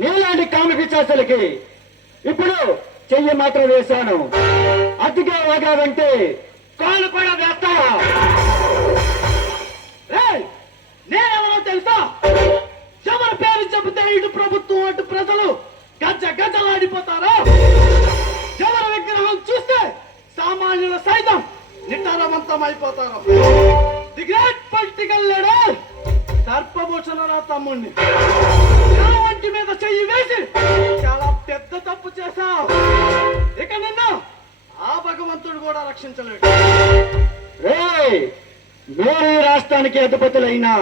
నీలాంటి కామి పిచ్చాసులకి ఇప్పుడు చెయ్యి మాత్రం వేశాను. అతిగా వాగావంటే కాలు కూడా వేస్తా. నేనెవరో తెలుసా? ఎవరి పేరు చెబితే ఇటు ప్రభుత్వం అటు ప్రజలు గజ్జ గజ్జలాడిపోతారో, ఎవరి విగ్రహం చూస్తే సామాన్యుల సైతం నిటారవంతం అయిపోతారు. ది గ్రేట్ పొలిటికల్ లీడర్ సర్పభూషణరావు తమ్ముణ్ణి నా వంటి మీద చెయ్యి వేసి చాలా పెద్ద తప్పు చేశావు. ఇక నిన్ను ఆ భగవంతుడు కూడా రక్షించలేడు. వేరే రాష్ట్రానికి అధిపతులైనా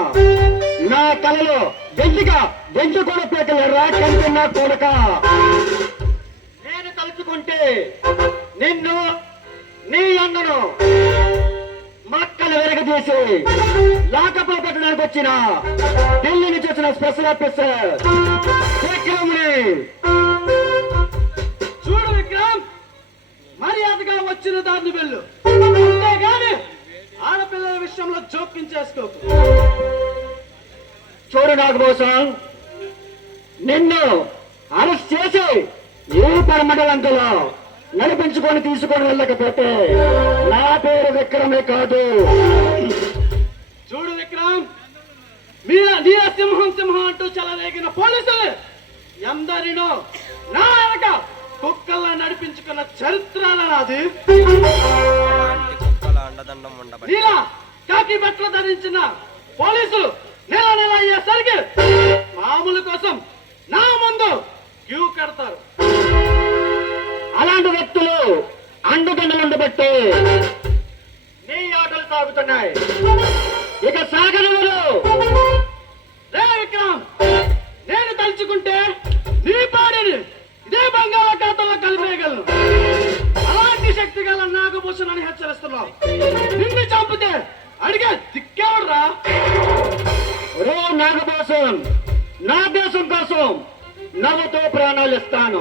నా కలలో గెంటిగా గెంటు కూడా పేకలేరా కంటున్నా కొడక. నేను తలుచుకుంటే నిన్ను నీ అన్నను మక్కలు వెరగదీసి లాకప్లో పెట్టడానికి వచ్చిన ఢిల్లీ నుంచి వచ్చిన స్పెషల్ ఆఫీసర్ విక్రమ్ని చూడు. విక్రమ్, మర్యాదగా వచ్చిన దాన్ని వెళ్ళు, అంతేగాని ఆడపిల్లల విషయంలో జోక్యం చేసుకోకు. చూడు నాగభూషణ్, నిన్ను అరెస్ట్ చేసి ఏ పరమండలంలో నడిపించుకొని తీసుకొని వెళ్ళకపోతే నా పేరు విక్రమే కాదు. చూడు విక్రమ్, నీల సింహం సింహం అంటూ చెలరేగిన పోలీసులు ఎందరినో నా వెనక కుక్కల్లా నడిపించుకున్న చరిత్రల నాది. నీలా కాకి బట్టలు ధరించిన పోలీసులు నెల నెల అయ్యేసరికి మామూలు కోసం నా ముందు క్యూ కడతారు. అలాంటి వ్యక్తులు అండుదండలు ఉండబట్టి నీ ఆటలు సాగుతున్నాయి. ఇక సాగనవరు. విక్రమ్, నేను తలుచుకుంటే నీ పాడిని ఇదే బంగాళాఖాతంలో కలిపేయగలను. అలాంటి శక్తి గల నాగభూషణ్ అని హెచ్చరిస్తున్నావు. నిన్ను చంపితే అడిగే దిక్కేవడరా? నాగభూషణ్, నా దేశం కోసం నవ్వుతో ప్రాణాలు ఇస్తాను,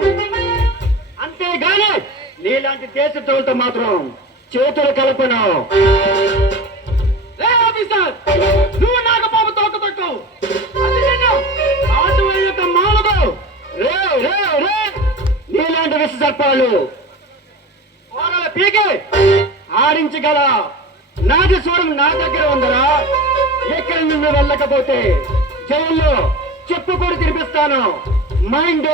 అంతేగాని నీలాంటి దేశద్రోహులతో మాత్రం చేతులు కలపను. ఆఫీసర్, నువ్వు నాగబాబు తోక తొక్కవు, మానదు. నీలాంటి విష సర్పాలు పీకే ఆడించగల నాది స్వరం నా దగ్గర ఉందరా. ఎక్కడి నుండి వెళ్ళకపోతే జైల్లో చెప్పు కూడా తినిపిస్తాను. మైండ్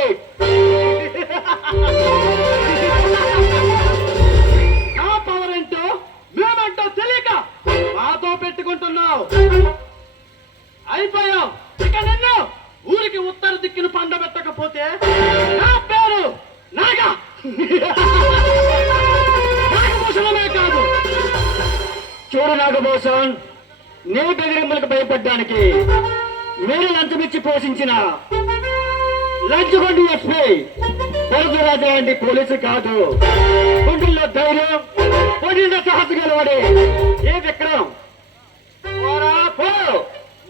నా పవర్ ఏంటో మేమంటో తెలియక మాతో పెట్టుకుంటున్నావు. అయిపోయావు. ఇక నిన్ను ఊరికి ఉత్తర దిక్కును పండబెట్టకపోతే నా పేరు నాగా నాగభూషణమే కాదు. చూడు నాగభూషణ్, నీ బెదిరింపులకు భయపడ్డానికి మీరు లంచమిచ్చి పోషించిన లంచగొండి ఎస్పీ పరశురాజు లాంటి పోలీసు కాదు. గుండెల్లో ధైర్యం, పొడిలో సాహసం గలవాడే ఏ విక్రమ్.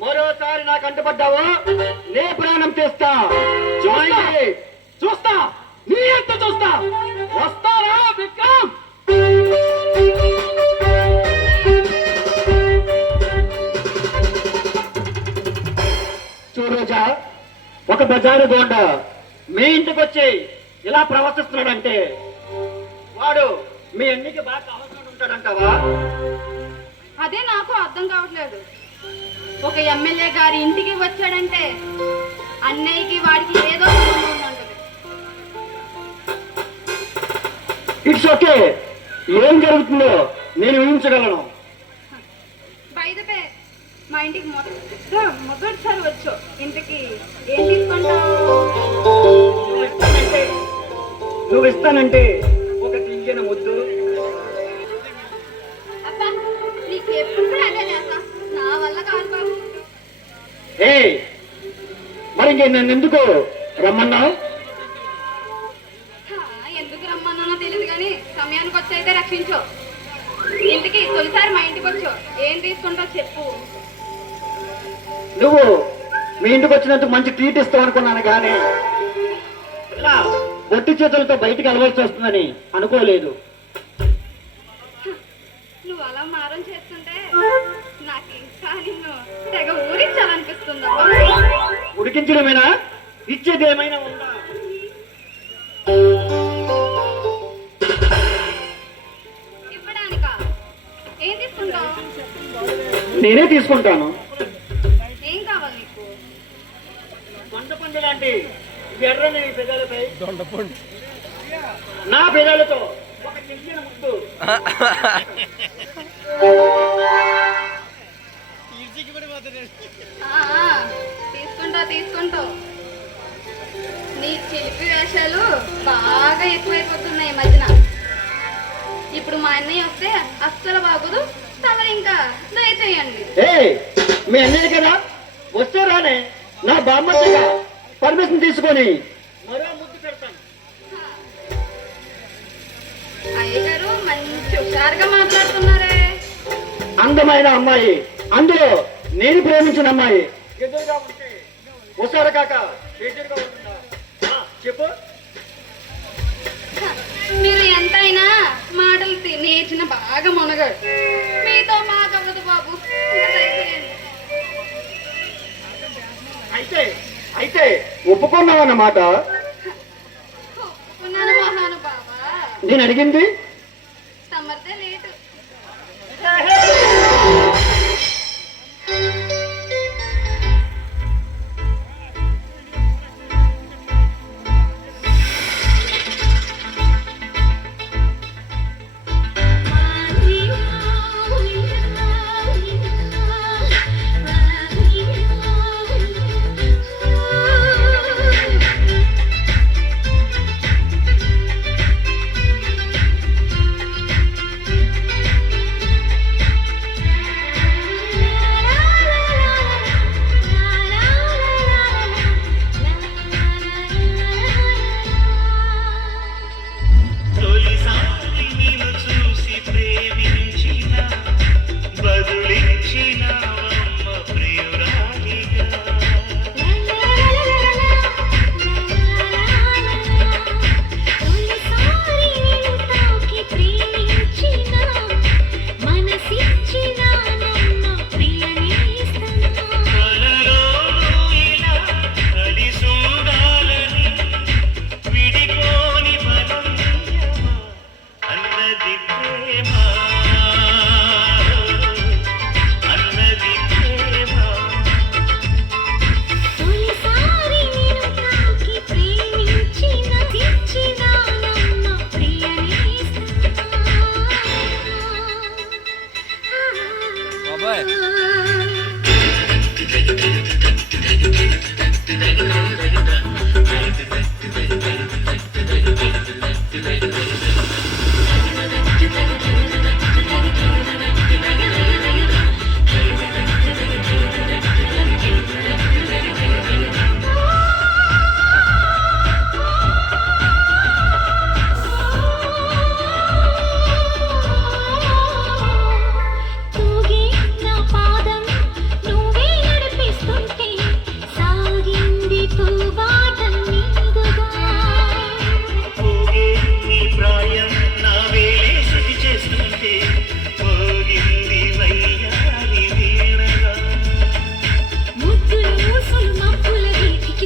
మరోసారి నాకు అంటుపడ్డావా నే ప్రాణం చేస్తా. చూస్తా, నీ ఎంత చూస్తా. వస్తారా విక్రమ్? చూడోజా, ఒక బజారు దొండ మీ ఇంటికి వచ్చి ఇలా ప్రవర్తిస్తున్నాడంటే వాడు మీ అన్నికి బాగా అవసరం ఉంటాడంటావా? అదే నాకు అర్థం కావట్లేదు. ఒక ఎమ్మెల్యే గారి ఇంటికి వచ్చాడంటే అన్నయ్యకి వాడికి ఏదో ఉంటుంది. ఇట్స్ ఓకే, ఏం జరుగుతుందో నేను ఊహించగలను. బయటపే మా ఇంటికి మొదటిసారి వచ్చో, ఇంటికి ఏం తీసుకుంటావు? నువ్వు ఇస్తానంటే ఒక తీయన ముద్దు. అబ్బా, నీకు ఎప్పుడు అదే చేస్తా, నా వల్ల కాదు బాబు. మరి నన్ను ఎందుకు రమ్మన్నావు? ఎందుకు రమ్మన్నానో తెలియదు కానీ సమయానికి వచ్చి అయితే రక్షించు. ఇంటికి తొలిసారి మా ఇంటికి వచ్చో, ఏం తీసుకుంటావు చెప్పు. నువ్వు మీ ఇంటికి వచ్చినందుకు మంచి ట్రీట్ ఇస్తావు అనుకున్నాను, కానీ ఇలా బొట్టి చేతులతో బయటికి వెళ్ళవలసి వస్తుందని అనుకోలేదు. నువ్వు అలా మారం చేస్తుంటే నాకు ఇంకా నిన్ను తెగ ఊరించాలనిపిస్తుందా? ఉడికించడమేనా? ఇచ్చేది ఏమైనా ఉందా? ఇవ్వడానికా? ఏం తీసుకుంటావు? నేనే తీసుకుంటాను. ఏం కావాలి నీకు? దొండపండు లాంటి ఎర్రని పెదాలపై నా పెదాలతో ఒక చిన్న ముద్దు. తీసుకుంటావు. నీ చిలిపి వేషాలు బాగా ఎక్కువైపోతున్నాయి ఈ మధ్యన. ఇప్పుడు మా అన్నయ్య వస్తే అస్సలు బాగోదు. తమరు ఇంకా దయచేయండి. మీ అన్నయ్య కదా, వస్తే రానే నా బామ్మగా పర్మిషన్ తీసుకొని మరో ముద్దు పెడతాను. అయ్యగారు మంచి హుషారుగా మాట్లాడుతున్నారే. అందమైన అమ్మాయి, అందులో నేను ప్రేమించిన అమ్మాయి ఎదురుగా ఉంటే హుషారు కాక ఎదురుగా ఉంటుందా? చెప్పు. మీరు ఎంతైనా మాటలు నేర్చిన బాగా మునగాడు. మీతో మాకవ్వదు బాబు. ఇంకా దయచేయండి. అయితే ఒప్పుకున్నావన్నమాట. ఒప్పుకున్నాను మహానుభావా. నేను అడిగింది తమరిదే లేటు.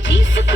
తీసుకు